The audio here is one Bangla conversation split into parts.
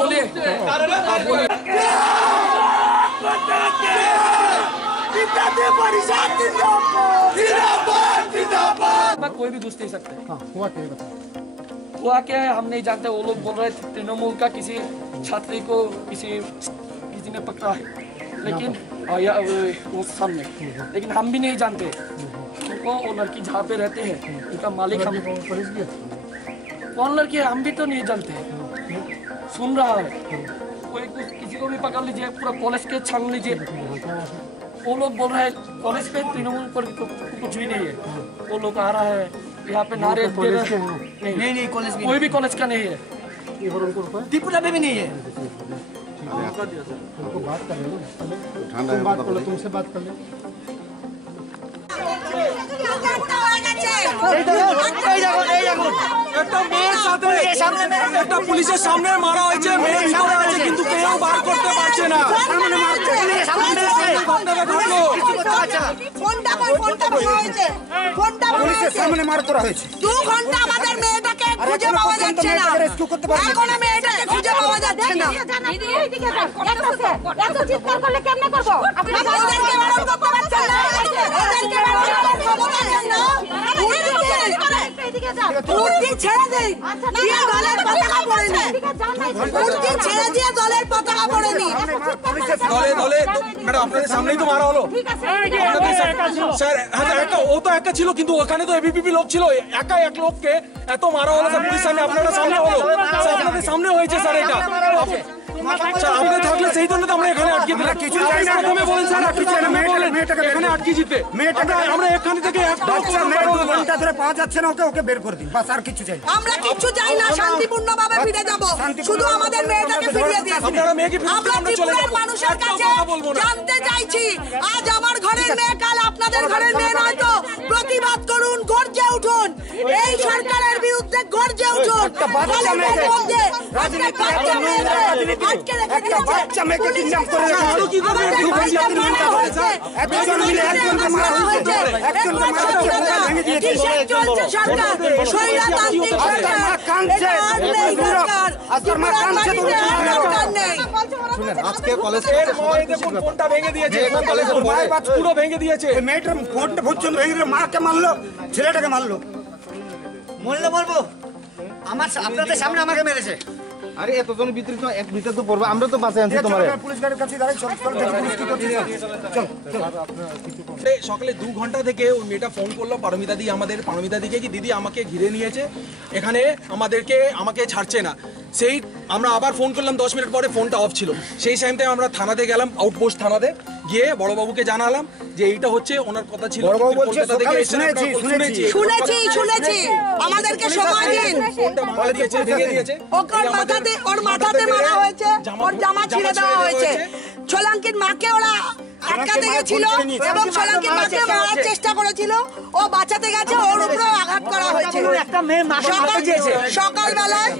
बोलिए कोई भी घुस नहीं सकते। हुआ क्या है हम नहीं जानते। वो लोग बोल रहे थे तृणमूल का किसी छात्री को किसी ने पकड़ा है, लेकिन वो सामने, लेकिन हम भी नहीं जानते उनको। वो लड़की जहाँ पे रहते हैं उनका मालिक हम कौन लड़की है हम भी तो नहीं जानते। सुन रहा है कोई किसी को भी पकड़ लीजिए, पूरा कॉलेज के छान लीजिए। वो लोग बोल रहे हैं कॉलेज पे तृणमूल पर कुछ भी नहीं है। वो लोग आ रहा है यहाँ पे नारे दे रहे हैं। नहीं कॉलेज कोई भी कॉलेज का नहीं है, त्रिपुरा में भी नहीं है। बात कर लो, तुमसे बात कर लो। একটা পুলিশের সামনে মারা হয়েছে, মেয়ে ভিতরে আছে কিন্তু কেউ বার করতে পারছে না। পুলিশের সামনে মার করা হয়েছে। 2 ঘন্টা আমাদের মেয়েটাকে খুঁজে পাওয়া যাচ্ছে না। এখনো মেয়েটাকে খুঁজে পাওয়া যাচ্ছে না। এত চিৎকার করলে কেমনে করবো? আপনাদেরকে বারণ করতে পারছেন না। ওদেরকে বারণ করার ক্ষমতা নেই না। মূর্তি ছেড়ে দেই, দিয়ে দলের পতাকা পড়েনি। মূর্তি ছেড়ে দিয়ে দলের পতাকা পড়েনি। দলে ম্যাডাম আপনাদের সামনেই তো মারা হলো। স্যার একটা ও তো একা ছিল, কিন্তু ওখানে তো এবিপিপি লোক ছিল। একা এক লোককে এত মারা হলো স্যার পুলিশ সামনে, আপনাদের সামনে হলো স্যার, আপনাদের সামনে হয়েছে স্যার। এটা আপনি থাকলে সেই জন্য তো আমরা এখানে আটকে দিলাম। কিছু প্রথমে বলেন স্যার আপনি মেয়েটাকে এখানে আটকে দিতে, মেয়েটাকে আমরা এখান থেকে একটা ঘন্টা ধরে পাওয়া যাচ্ছে না। ওকে বের করে দিন, বাস আর কিছু চাই। আমরা কিছু চাই না, শান্তিপূর্ণভাবে ফিরে যাব। শুধু আমাদের মেয়েটাকে ফিরিয়ে দিন। আপনারা মেয়েকে আমরা চলে যাব। মানুষের কাছে জানতে চাইছি, আজ আমার ঘরের মেয়ে কাল আপনাদের ঘরের মেয়ে নয় তো। প্রতিবাদ করুন, গর্জে উঠুন, এই সরকারের বিরুদ্ধে গর্জে উঠুন। একটা বাচ্চা মেয়েকে বাচ্চা মেয়েকে কিডন্যাপ করে আরো কি করবে? একজন মিলে একজনকে মারা হয়েছে, একজনকে মারা ভেঙে দিয়েছে। সরকার স্বৈরতান্ত্রিক সরকার কাঁদছে, আজকের মা কাঁদছে। শুনেন আজকে কলেজের সবাই দেখুন ফোনটা ভেঙে দিয়েছে, কলেজের পুরো ভেঙে দিয়েছে। মেয়েটার ফোনটা পর্যন্ত ভেঙে দিল, মাকে মারলো, ছেলেটাকে মারলো। বললে বলবো আমার আপনাদের সামনে আমাকে মেরেছে। আরে এতজন বিতরিত এক ভিতর তো পড়বে, আমরা তো বাঁচে আছি। তোমার পুলিশ গাড়ির কাছে দাঁড়াই, চল চল দেখি পুলিশ কি করছে। চল সকালে 2 ঘন্টা থেকে ওই মেয়েটা ফোন করলো পারমিতা দি, আমাদের পারমিতা দিকে, কি দিদি আমাকে ঘিরে নিয়েছে, এখানে আমাকে ছাড়ছে না। সেই আমরা আবার ফোন করলাম, 10 মিনিট পরে ফোনটা অফ ছিল। সেই টাইমে আমরা থানাতে গেলাম, আউটপোস্ট থানাতে গিয়ে বড়বাবুকে জানালাম যে এইটা হচ্ছে। ওনার কথা ছিল বড়বাবু বলছে সকালে শুনেছি আমাদেরকে সময় দিন। ফোনটা বলে দিয়েছে, ভেঙে দিয়েছে। ওর মাথাতে মারা হয়েছে, ওর জামা ছিঁড়ে দেওয়া হয়েছে। সোলাঙ্কির মাকে ওরা আটকাতে গেছিল এবং সোলাঙ্কির মাকে মারার চেষ্টা করেছিল। ও বাঁচাতে গেছে, ওর উপরে আঘাত করা হয়েছে। সকালবেলায়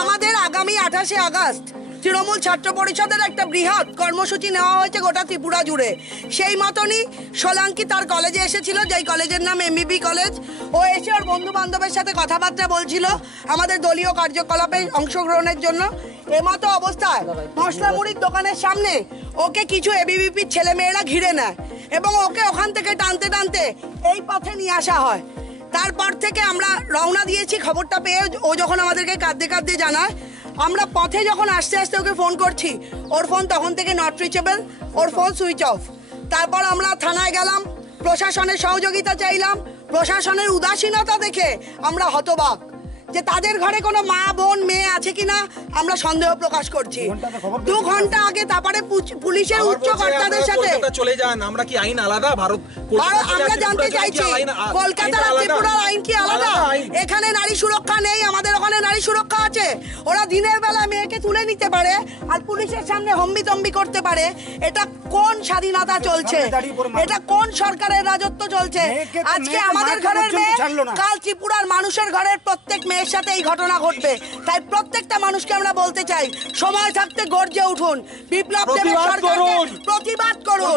আমাদের আগামী 28শে আগস্ট তৃণমূল ছাত্র পরিষদের একটা বৃহৎ কর্মসূচি নেওয়া হয়েছে গোটা ত্রিপুরা জুড়ে। সেই মতনই সোলাঙ্কি তার কলেজে এসেছিল, যেই কলেজের নাম এমবিবি কলেজ। ও এসে ওর বন্ধু বান্ধবের সাথে কথাবার্তা বলছিল আমাদের দলীয় কার্যকলাপে অংশগ্রহণের জন্য। এমতো অবস্থায় মশলা মুড়ির দোকানের সামনে ওকে কিছু এবিভিপির ছেলেমেয়েরা ঘিরে নেয় এবং ওকে ওখান থেকে টানতে টানতে এই পথে নিয়ে আসা হয়। তারপর থেকে আমরা রওনা দিয়েছি। খবরটা পেয়ে ও যখন আমাদেরকে কাঁদতে কাঁদতে জানায়, আমরা পথে যখন আস্তে আস্তে ওকে ফোন করছি, ওর ফোন তখন থেকে not reachable, or phone switch off. তারপর আমরা থানায় গেলাম, প্রশাসনের সহযোগিতা চাইলাম। প্রশাসনের উদাসীনতা দেখে আমরা হতবাক যে তাদের ঘরে কোনো মা বোন মেয়ে আছে কিনা আমরা সন্দেহ প্রকাশ করছি। 2 ঘন্টা আগে তারপরে পুলিশের উচ্চ কর্তাদের সাথে চলে যান। আমরা কি আইন আলাদা? ভারত আমরা জানতে চাইছি কলকাতা আর ত্রিপুরার আইন কি আলাদা? এখানে নারী সুরক্ষা নেই, আমাদের ওখানে নারী সুরক্ষা আছে। ওরা দিনের বেলা মেয়েকে তুলে নিতে পারে আর পুলিশের সামনে হম্বিতম্বি করতে পারে। এটা কোন স্বাধীনতা চলছে? এটা কোন সরকারের রাজত্ব চলছে? আজকে আমাদের ঘরের মেয়ে, কাল ত্রিপুরার মানুষের ঘরের প্রত্যেক মেয়ের সাথে এই ঘটনা ঘটবে। তাই প্রত্যেকটা মানুষকে আমরা বলতে চাই, সময় থাকতে গর্জে উঠুন, বিপ্লব দেবের সরকারকে প্রতিবাদ করুন,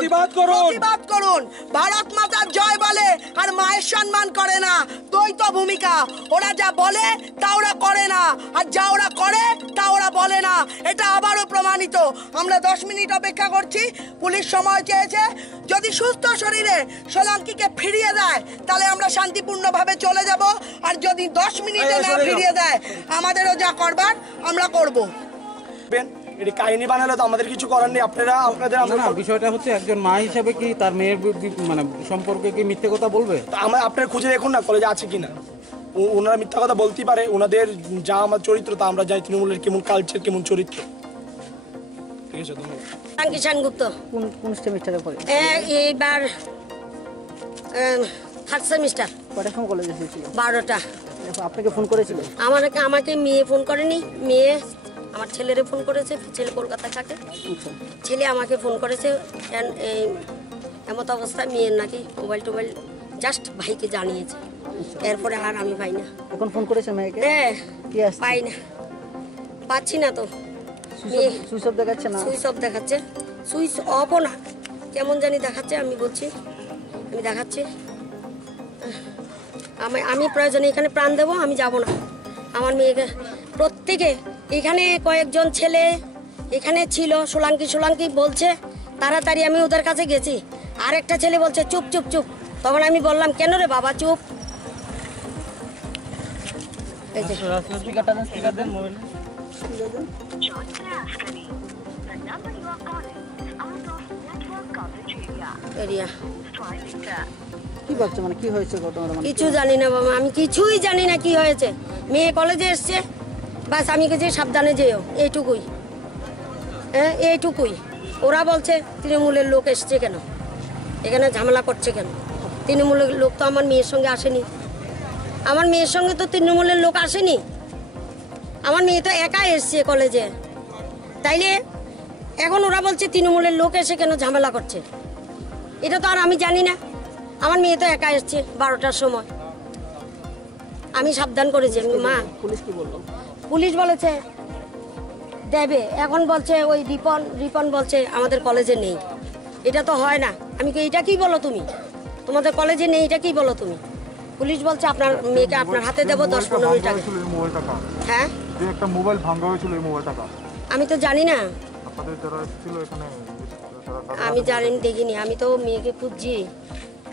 প্রতিবাদ করুন। ভারত মাতার জয় বলে আর মায়ের সম্মান করে না, দ্বৈত ভূমিকা। ওরা যা বলে তা ওরা করে না, আর যা ওরা করে তা ওরা বলে না। এটা আবারও প্রমাণিত। আমরা 10 মিনিট অপেক্ষা করছি, পুলিশ সময় চেয়েছে। যদি সুস্থ শরীরে সোলাঙ্কিকে ফিরিয়ে দেয় তাহলে আমরা শান্তিপূর্ণভাবে চলে যাব, আর যদি 10 মিনিটে না ফিরিয়ে দেয় আমাদেরও যা করবার আমরা করব। এটি কাহিনী বানালে তো আমাদের কিছু করার নেই। আপনারা আপনাদের না, বিষয়টা হচ্ছে একজন মা হিসেবে কি তার মেয়ের মানে সম্পর্কে কি মিথ্যে কথা বলবে? আপনার খুঁজে দেখুন না কলেজে আছে কিনা। ওনারা মিথ্যা কথা বলতেই পারে। ওনাদের যা আমার চরিত্র তা আমরা যাই, তৃণমূলের কেমন কালচার, কেমন চরিত্র। ঠিক আছে, ধন্যবাদ। কিষান গুপ্ত কোন সেমিস্টারে পড়ে? এইবার থার্ড সেমিস্টার। কটার সময় কলেজে এসেছিল? 12টা। আপনাকে ফোন করেছিল? আমাকে মেয়ে ফোন করেনি, মেয়ে আমার ছেলেরে ফোন করেছে। ছেলে কলকাতায় থাকে, ছেলে আমাকে ফোন করেছে। এই এমত অবস্থায় মেয়ের নাকি মোবাইল টোবাইল জাস্ট ভাইকে জানিয়েছে, এরপরে আর আমি পাই না। এখন ফোন করেছে মেয়েকে? হ্যাঁ, কি আসছে? পাই না, পাচ্ছি না তো। সুইচ অফ দেখাচ্ছে না? সুইচ অফ দেখাচ্ছে, সুইচ অফও না, কেমন জানি দেখাচ্ছে। আমি বলছি আমি দেখাচ্ছি, আমি প্রয়োজনে এখানে প্রাণ দেবো, আমি যাব না। আমার মেয়েকে প্রত্যেকে এখানে কয়েকজন ছেলে এখানে ছিল, সোলাঙ্কি বলছে তাড়াতাড়ি। আমি ওদের কাছে গেছি, আরেকটা ছেলে বলছে চুপ চুপ চুপ। তখন আমি বললাম কেন রে বাবা চুপ। এই যে এরিয়া কি ভাবছে, মানে কি হয়েছে ঘটনাটা? কিছু জানি না বাবা, আমি কিছুই জানি না কি হয়েছে। মেয়ে কলেজে এসছে, বাস আমি যে সাবধানে যেও, এইটুকুই। হ্যাঁ, এইটুকুই। ওরা বলছে তৃণমূলের লোক এসছে কেন, এখানে ঝামেলা করছে কেন। তৃণমূলের লোক তো আমার মেয়ের সঙ্গে আসেনি, আমার মেয়ের সঙ্গে তো তৃণমূলের লোক আসেনি। আমার মেয়ে তো একা এসছে কলেজে, তাইলে এখন ওরা বলছে তৃণমূলের লোক এসে কেন ঝামেলা করছে। এটা তো আর আমি জানি না। আমার মেয়ে তো একা এসছে 12টার সময়, আমি সাবধান করেছি। মা, পুলিশ কি বললো? পুলিশ বলেছে দেবে, এখন বলছে ওই রিপন বলছে আমাদের কলেজে নেই। এটা তো হয় না। আমি কি এটা কি বলো তুমি, তোমাদের কলেজে নেই এটা কি বলো তুমি? পুলিশ বলছে আপনার মেয়েকে আপনার হাতে দেবো 10-15 মিনিট আগে। হ্যাঁ, একটা মোবাইল ভাঙা হয়েছিল, এই মোবাইলটা কার? আমি তো জানি না, আপনাদের যারা ছিল এখানে আমি জানি দেখিনি। আমি তো মেয়েকে খুঁজছি,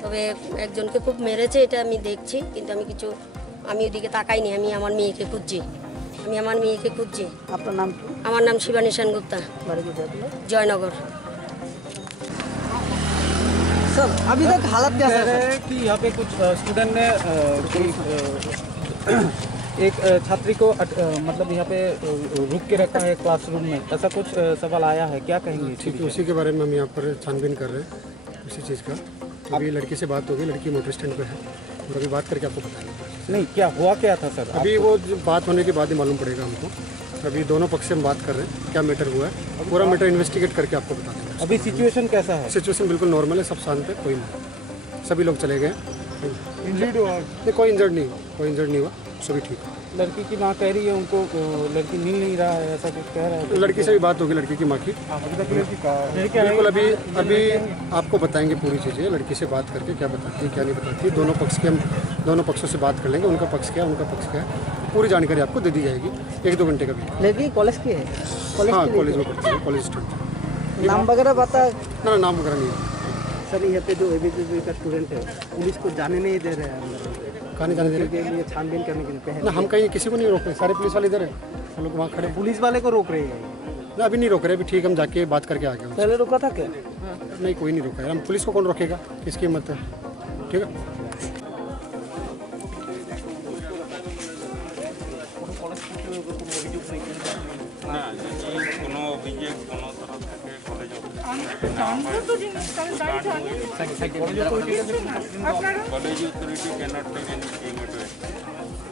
তবে একজনকে খুব মেরেছে এটা আমি দেখছি, কিন্তু আমি ওদিকে তাকাইনি। আমি আমার মেয়েকে খুঁজছি। আপনার নাম কি? আমার নাম শিবানী সেনগুপ্তা, বাড়ি কোথায় আপনার? জয়নগর। सर अभी तक हालत क्या कह रहे हैं कि यहाँ पे कुछ स्टूडेंट ने एक छात्री को मतलब यहाँ पे रुक के रखा है क्लासरूम में, ऐसा कुछ सवाल आया है, क्या कहेंगे? ठीक है, उसी के बारे में हम यहाँ पर छानबीन कर रहे हैं, उसी चीज़ का। अभी लड़की से बात होगी, लड़की मोटर स्टैंड पे है, और अभी बात करके आपको बताएंगे। नहीं, क्या हुआ क्या था सर? अभी वो बात होने के बाद ही मालूम पड़ेगा हमको। अभी दोनों पक्ष से हम बात कर रहे हैं, क्या मैटर हुआ है, पूरा मैटर इन्वेस्टिगेट करके आपको बता देंगे। अभी सिचुएशन कैसा है? सिचुएशन बिल्कुल नॉर्मल है, सब शांत है, कोई नहीं, सभी लोग चले गए। इंजर्ड हुआ? नहीं, कोई इंजर्ड नहीं हुआ, सभी ठीक है। लड़की की माँ कह रही है उनको लड़की मिल नहीं रहा है, ऐसा कुछ कह रहा है। लड़की से भी बात होगी, लड़की की माँ की। बिल्कुल अभी आपको बताएंगे पूरी चीज़ें, लड़की से बात करके क्या बताती है क्या नहीं बताती है। हम दोनों पक्षों से बात कर लेंगे, उनका पक्ष क्या है, उनका पक्ष क्या है, पूरी जानकारी आपको दे दी जाएगी 1-2 घंटे का भी। लड़की कॉलेज की है? हाँ, कॉलेज में पढ़ती है, कॉलेज स्टूडेंट। नाम वगैरह पता? ना, नाम वगैरह नहीं है। सर यहाँ पे जो एबीवीपी का स्टूडेंट है, पुलिस को जाने नहीं दे रहे हैं अंदर, कहाँ जाने दे रहे हैं? लिए छानबीन करने के लिए ना, हम कहीं किसी को नहीं रोक रहे, सारे पुलिस वाले इधर है, हम लोग वहाँ खड़े। पुलिस वाले को रोक रहे हैं? ना, अभी नहीं रोक रहे, अभी ठीक, हम जाके बात करके आ गए। पहले रोका था क्या? नहीं, कोई नहीं रोका है, हम पुलिस को कौन रोकेगा, किसकी हिम्मत है। ठीक है,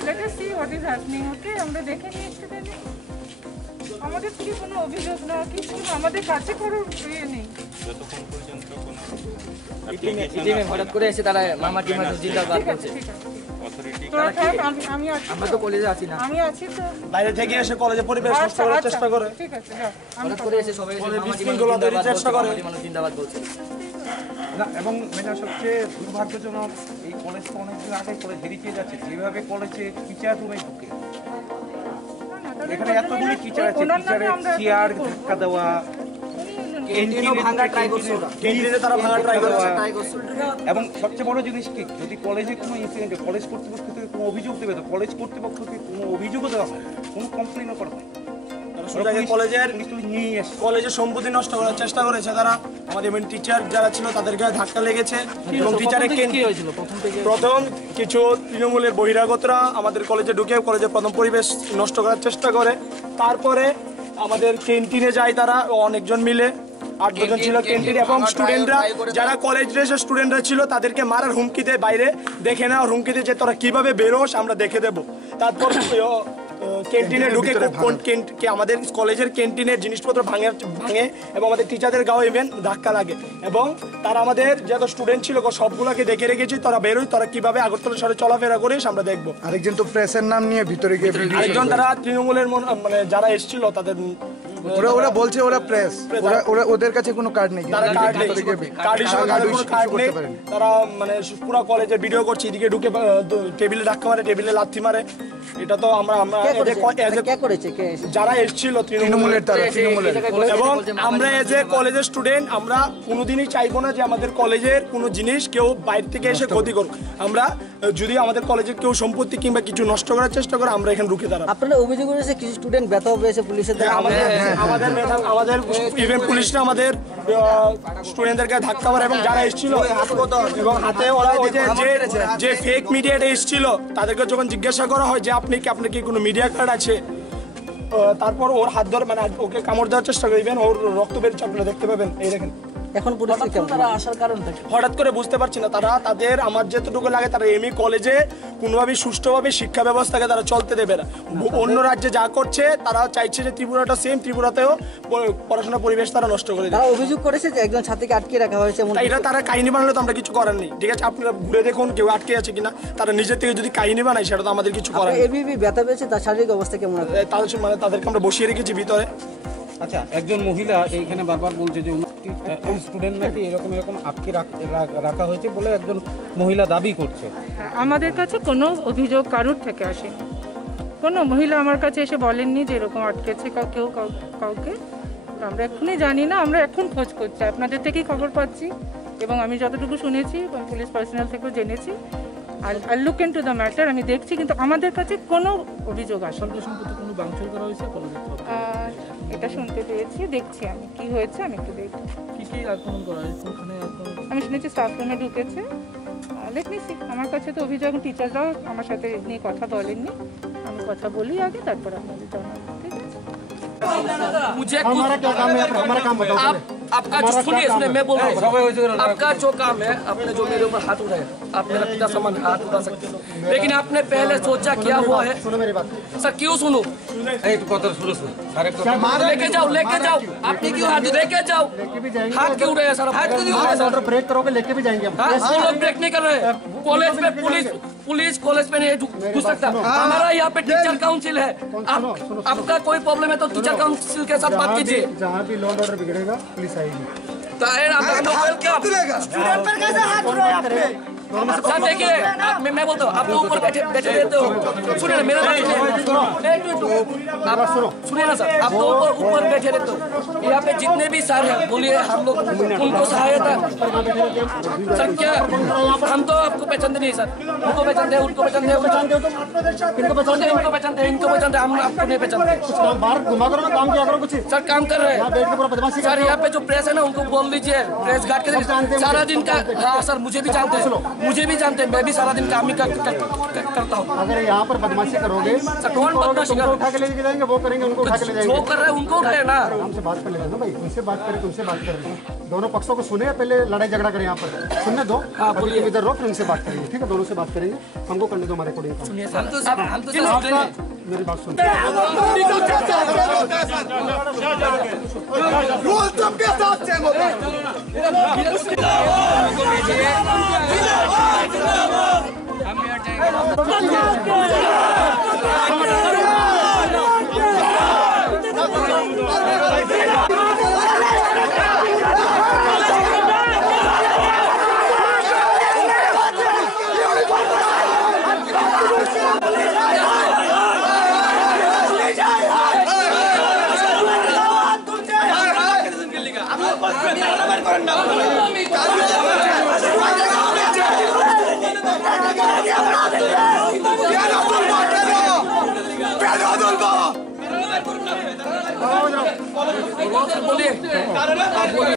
Let us see what is happening, okay? আমরা দেখে নিই স্টুডেন্ট, আমাদের কি কোনো অভিযোগ না কিছু আমাদের কাছে কোনো ইয়ে নেই। যতক্ষণ পর্যন্ত কোনো হঠাৎ করে এসে তারা মামা টিমা জিন্দাবাদ ঠিক আছে, ঠিক আছে। তোরা থাক, আমি আছি। আমরা তো কলেজে আছি না। আমি আছি তো। বাইরে থেকে এসে কলেজে পরিবেশ নষ্ট আচ্ছা, করার আচ্ছা, চেষ্টা করে, ঠিক আছে, যাও। আমি করে এসে সবাই কলেজে বিশৃঙ্খলা তৈরির চেষ্টা করে। জিন্দাবাদ বলছে। না, এবং মেজর সবচেয়ে দুর্ভাগ্যজনক এই কলেজ তো অনেকদিন আগে কলেজ বেরিয়ে যাচ্ছে, যেভাবে কলেজে টিচার রুমে ঢুকে এখানে এতগুলি টিচার আছে, ওনার নামে টিচারের আমরা চেয়ার ধাক্কা দেওয়া, ক্যান্টিনে তারা ভাঙা ট্রাই করেছে। এবং সবচেয়ে বড় জিনিস কি, যদি কলেজে কোনো ইনসিডেন্টে কলেজ কর্তৃপক্ষ থেকে কোনো অভিযোগ দেবে, তো কলেজ কর্তৃপক্ষ থেকে কোনো অভিযোগও দেওয়া হয়, কোনো কমপ্লেনও করা হয়। কলেজের সম্পত্তি নষ্ট করার চেষ্টা করেছে তারা। আমাদের মেন টিচার যারা ছিল তাদের গায়ে ধাক্কা লেগেছে এবং টিচারের প্রথম কিছু তৃণমূলের বহিরাগতরা আমাদের কলেজে ঢুকে কলেজের প্রথম পরিবেশ নষ্ট করার চেষ্টা করে। তারপরে আমাদের ক্যান্টিনে যায় তারা অনেকজন মিলে, 8 জন ছিল ক্যান্টিনে, এবং স্টুডেন্টরা যারা কলেজ ড্রেসের স্টুডেন্টরা ছিল তাদেরকে মারার হুমকি দেয়, বাইরে দেখে নেওয়ার হুমকি দিয়ে যে তোরা কিভাবে বেরোস আমরা দেখে দেবো। তারপর ক্যান্টিনে ঢুকে আমাদের কলেজের ক্যান্টিনের জিনিসপত্র ভাঙে এবং আমাদের টিচারদের গাও ইভেন ধাক্কা লাগে, এবং তারা আমাদের যত স্টুডেন্ট ছিল সবগুলোকে দেখে রেখেছি, তোরা বেরোই, তোরা কিভাবে আগরতলা শহরে চলাফেরা করিস আমরা দেখবো। আরেকজন তো প্রেসের নাম নিয়ে ভিতরে গিয়ে আরেকজন তারা তৃণমূলের মানে যারা এসেছিল তাদের ওরা বলছে ওরা প্রেস, ওরা ওদের কাছে কোনো কার্ড নেই, তারা কার্ড নেই, তারা মানে পুরো কলেজে ভিডিও করছে, এদিকে ঢুকে টেবিলে ধাক্কা মারে, টেবিলে লাথি মারে। এটা তো আমরা যারা এসেছিল তৃণমূলের এবং আমরা এজ এ কলেজের স্টুডেন্ট আমরা কোনোদিনই চাইবো না যে আমাদের কলেজের কোনো জিনিস কেউ বাইরে থেকে এসে ক্ষতি করুক। আমরা যদি আমাদের কলেজের কেউ সম্পত্তি কিংবা কিছু নষ্ট করার চেষ্টা করে আমরা এখানে রুখে দাঁড়াবো। আপনারা অভিযোগ করেছে কিছু স্টুডেন্ট ব্যথা পেয়েছে পুলিশের দ্বারা। আমাদের ইভেন পুলিশরা আমাদের স্টুডেন্টদেরকে ধাক্কা মারে, এবং যারা এসেছিল এবং হাতে ওরা ওই যে ফেক মিডিয়াটা এসেছিল তাদেরকে যখন জিজ্ঞাসা করা হয় যে আপনার কি কোনো মিডিয়া কার্ড আছে, তারপর ওর হাত ধরে মানে ওকে কামড় দেওয়ার চেষ্টা করবেন, ওর রক্ত বেরোচ্ছে আপনারা দেখতে পাবেন। এই দেখেন এখন পরিস্থিতি কেমন? তারা আসার কারণ হঠাৎ করে বুঝতে পারছি না, তাদের আমার যেতটুকু লাগে তারা এমনি কলেজে কোনোভাবে সুষ্ঠুভাবে শিক্ষা ব্যবস্থাকে তারা চলতে দেবে না। অন্য রাজ্যে যা করছে তারা চাইছে যে ত্রিপুরাটা সেম, ত্রিপুরাতেও পড়াশোনার পরিবেশ তারা নষ্ট করে দেয়। তারা অভিযোগ করেছে যে একজন ছাত্রীকে আটকে রাখা হয়েছে। এটা তারা কাহিনী বানালে তো আমরা কিছু করার নেই, ঠিক আছে? আপনারা ঘুরে দেখুন কেউ আটকে আছে কিনা, তারা নিজের থেকে যদি কাহিনী বানায় সেটা তো আমাদের কিছু করার নেই। এবিবি ব্যথা পেয়েছে, তার শারীরিক অবস্থা কেমন? তাদেরকে আমরা বসিয়ে রেখেছি ভিতরে। আচ্ছা, একজন মহিলা এইখানে বারবার বলছে যে স্টুডেন্ট নাকি এরকম আটকে রাখা হয়েছে বলে একজন মহিলা দাবি করছে। আমাদের কাছে কোনো অভিযোগ কারোর থেকে আসেনি, কোনো মহিলা আমার কাছে এসে বলেননি যে এরকম আটকেছে কেউ কাউকে। আমরা এখনই জানি না, আমরা এখন খোঁজ করছি, আপনাদের থেকেই খবর পাচ্ছি, এবং আমি যতটুকু শুনেছি পুলিশ পার্সোনাল থেকেও জেনেছি। আর লুক ইনটু দ্য ম্যাটার, আমি দেখছি, কিন্তু আমাদের কাছে কোনো অভিযোগ আসেনি। কোনো ভাঙচুর করা হয়েছে কলেজে? এটা শুনতে পেয়েছি, দেখছি আমি কি হয়েছে, আমি একটু দেখছি। কি আক্রমণ করা হয়েছে? আমি শুনেছি স্টাফ রুমে ঢুকেছে। লেট মি সি, আমার কাছে তো অভিযোগ, টিচাররাও আমার সাথে নিয়ে কথা বলেননি, আমি কথা বলি আগে, তারপর আপনাদের জানাবো, ঠিক আছে? मुझे हमारा क्या काम है? हमारा काम बताओ। आपका जो सुनिए मैं बोल रहा हूँ, आपका जो काम है, आपने जो मेरे ऊपर हाथ उठाया, आप मेरा पिता समान हाथ उठा सकते हो, लेकिन आपने पहले सोचा क्या हुआ है? सुनो मेरी बात। सर क्यों सुनो? लेके जाओ, आपने क्यों हाथ लेके जाओ? हाथ क्यों उठाया सर? हाथ क्यों उठाया सर? ब्रेक करोगे लेके भी जाएंगे हम। वो लोग ब्रेक नहीं कर रहे हैं। कॉलेज में पुलिस कॉलेज में नहीं घुस सकता। हमारा यहाँ पे टीचर काउंसिल है, आपका कोई प्रॉब्लम है तो टीचर काउंसिल के साथ बात कीजिए। जहाँ भी लॉ एंड ऑर्डर बिगड़ेगा पुलिस आएगी। सर देखिए, मैं बोलता हूँ, आप लोग ऊपर बैठे रहते हो, सुनिए ना मेरा बात आप सुनिए ना सर, आप लोग ऊपर बैठे रहते हो, यहाँ पे जितने भी सर हैं बोलिए, हम लोग उनको सहायता। सर क्या हम तो आपको पहचानते नहीं सर, उनको पहचानते हैं, उनको पहचानते हैं, इनको पहचानते हैं, हम आपको नहीं पहचानते। बाहर घुमा करो ना, काम किया करो कुछ। सर काम कर रहे हैं सर, यहाँ पे जो प्रेस है ना उनको बोल लीजिए, प्रेस गार्ड के सारा दिन का। हाँ सर मुझे भी जानते हैं, मैं भी सारा दिन काम ही करता हूँ। अगर यहाँ पर बदमाशी करोगे सर कौन बदमाशी कर? उठा के लेके जाएंगे, वो करेंगे उनको उठा के ले जाएंगे। जो कर रहे हैं उनको उठाए ना, हमसे बात कर लेना ना भाई, उनसे बात करें, तुमसे बात करें, दोनों पक्षों को सुने, पहले लड़ाई झगड़ा करें यहाँ पर, सुनने दो। अभी इधर रहो, फिर उनसे बात करेंगे, ठीक है? दोनों से बात करेंगे, हमको करने दो हमारे अकॉर्डिंग। हम तो मेरी बात सुनो। हम बोलिए